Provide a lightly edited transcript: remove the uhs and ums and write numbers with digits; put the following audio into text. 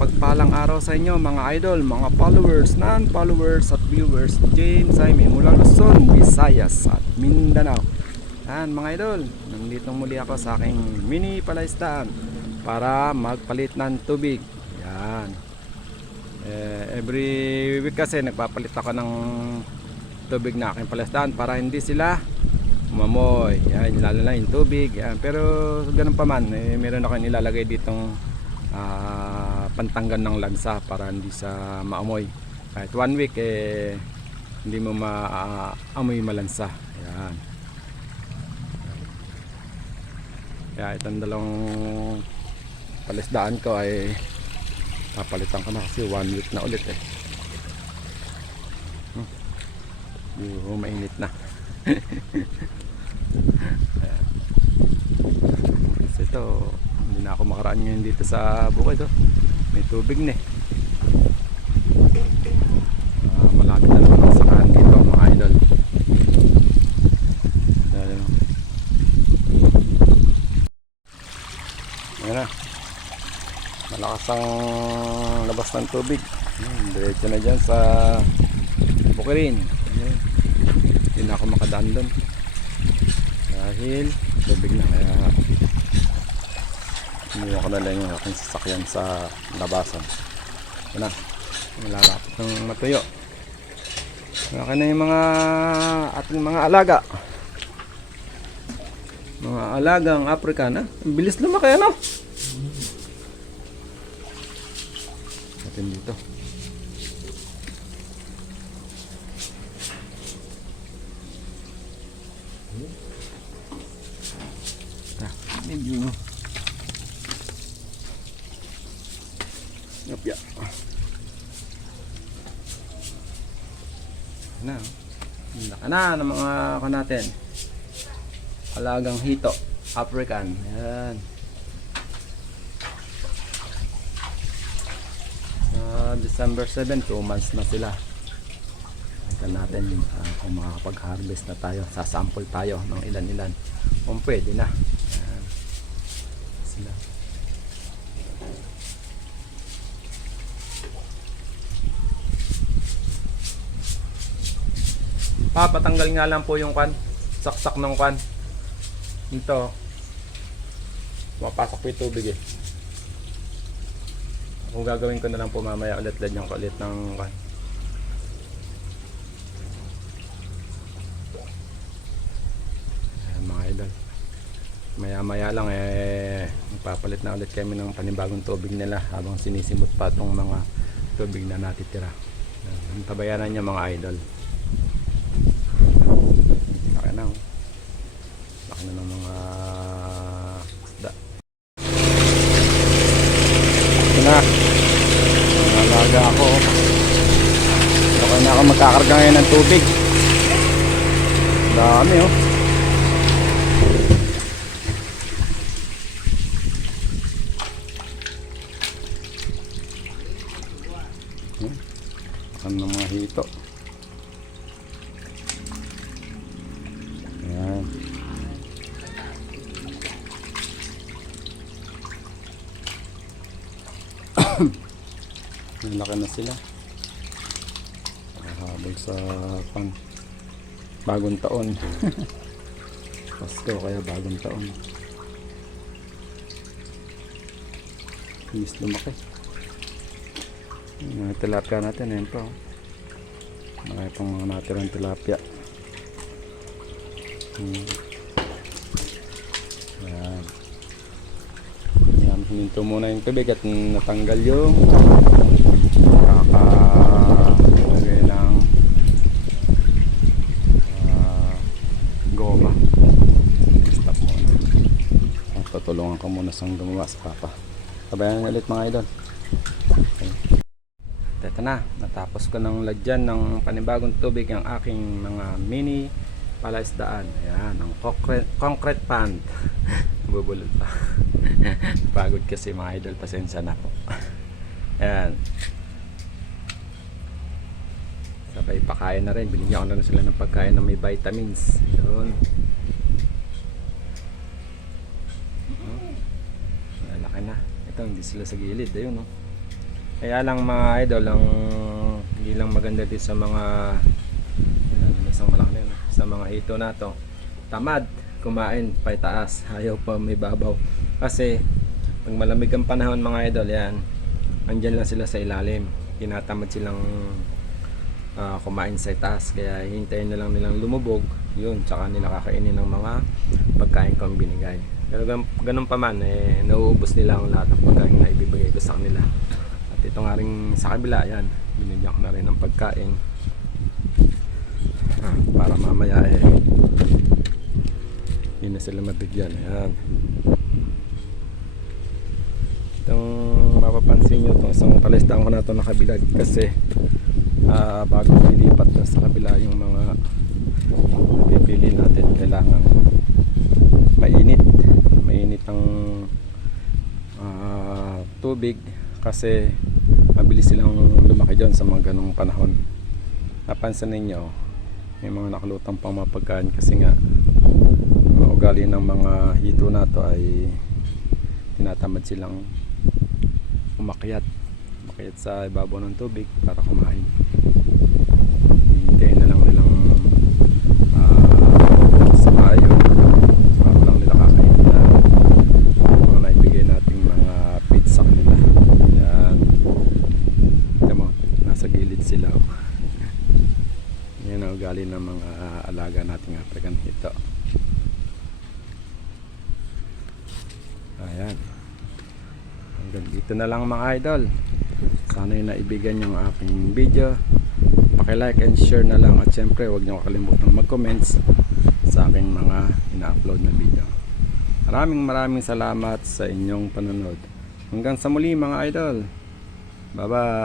mapagpalang araw sa inyo mga idol, mga followers, non-followers at viewers. James Jaime mula Luzon, Visayas at Mindanao. Yan mga idol, nandito muli ako sa aking mini palaisdaan para magpalit ng tubig. Yan. Every week kasi nagpapalit ako ng tubig na aking palaisdaan para hindi sila umamoy. Yan, lalo na yung tubig. Yan. Pero ganun pa man, meron ako nilalagay ditong pantanggal ng lansa para hindi sa maamoy. Kahit 1 week hindi mo maamoy malansa. Yan. Kaya itong dalawang palisdaan ko ay papalitan ko na kasi 1 week na ulit mainit na. Kasi ito hindi na ako makaraan ngayon dito sa bukid may tubig na malapit na naman ang sakahan dito mga idol. Ayan na, malakas ang labas ng tubig. Diretso na dyan sa bukirin. Hindi na ako makadaan doon dahil tubig na, kaya iniwan ko na lang yung aking sasakyan sa labasan. Yan na, malalapit ng matuyo. Akin na yung mga ating mga alaga, mga alagang African. Ang bilis lumaki natin dito. Medyo yapya na laka na ng mga natin alagang hito African. Yan, December 7, 2 months na sila. Tignan natin kung makakapag-harvest na tayo. Sasample tayo ng ilan-ilan kung pwede na. Yan sila. Patanggal nga lang po yung saksak ng ito. Mapasok po yung tubig Kung gagawin ko na lang po mamaya ulit, ladyan ko ulit ng Ayan mga idol, maya lang magpapalit na ulit kami ng panibagong tubig nila habang sinisimot pa itong mga tubig na natitira. Ang tabayanan niya mga idol. Laki na laki na ng mga isda. Ito na, nalaga ako. Okay na ako magkakarga ngayon ng tubig. Dami Akan ng mga hito. Ayan. Nalaki na sila. Habang sa bagong taon. Pasko kaya bagong taon. Bilis lumaki. Mga tilapia natin, ayan pa marami pang mga natirang tilapia. Ayan, hininto muna yung tubig at natanggal yung kakalagay ng goma. Stop muna. Tutulungan ko muna sang gumawa sa papa. Sabayan ulit mga idol. Okay. Ito na, natapos ko ng lagyan ng panibagong tubig ang aking mga mini palaisdaan. Ayan, ang concrete pond. Bubulol pa. Pagod kasi mga idol, pasensya na po. Ayan, sabay pakain na rin. Binigyan ko na rin sila ng pagkain na may vitamins. Yun, malaki na ito, hindi sila sa gilid. Ayun Kaya lang mga idol, ang hindi lang maganda dito sa mga isang malaki na yun, sa mga hito na to, tamad kumain paitaas, ayaw pa may babaw. Kasi pag malamig ang panahon mga idol, yan, andyan lang sila sa ilalim, tinatamad silang kumain sa itaas, kaya hintayin na lang nilang lumubog yun, tsaka nila kakainin ng mga pagkain kong binigay. Pero ganun pa man, nauubos nila ang lahat ng pagkain na ibibigay ko sa kanila. At ito nga rin sa kabila, yan, binigyan ko na rin ng pagkain para mamaya hindi na sila mabigyan. Ayan, itong mapapansin nyo, itong isang palistaan ko na ito nakabilag kasi bago nilipat na sa kabila yung mga pipili natin, kailangan mainit ang tubig kasi mabilis silang lumaki dyan sa mga ganong panahon. Napansin ninyo, may mga nakalutang pang mga pagkain kasi nga mga ugali ng mga hito na to ay tinatamad silang umakyat sa ibabaw ng tubig para kumain. Hintayin na lang nilang sa mayo bago lang nila kakainin na mga naibigay nating mga feed sa kanila. Yan, ito mo, nasa gilid sila. Yan ang ugali ng mga alaga nating African hito. Ayan, hanggang dito na lang mga idol. Sana'y naibigan yung aking video. Paki-like and share na lang, at syempre huwag niyo kakalimutan mag-comments sa aking mga ina-upload na video. Maraming salamat sa inyong panonood. Hanggang sa muli mga idol. Bye bye.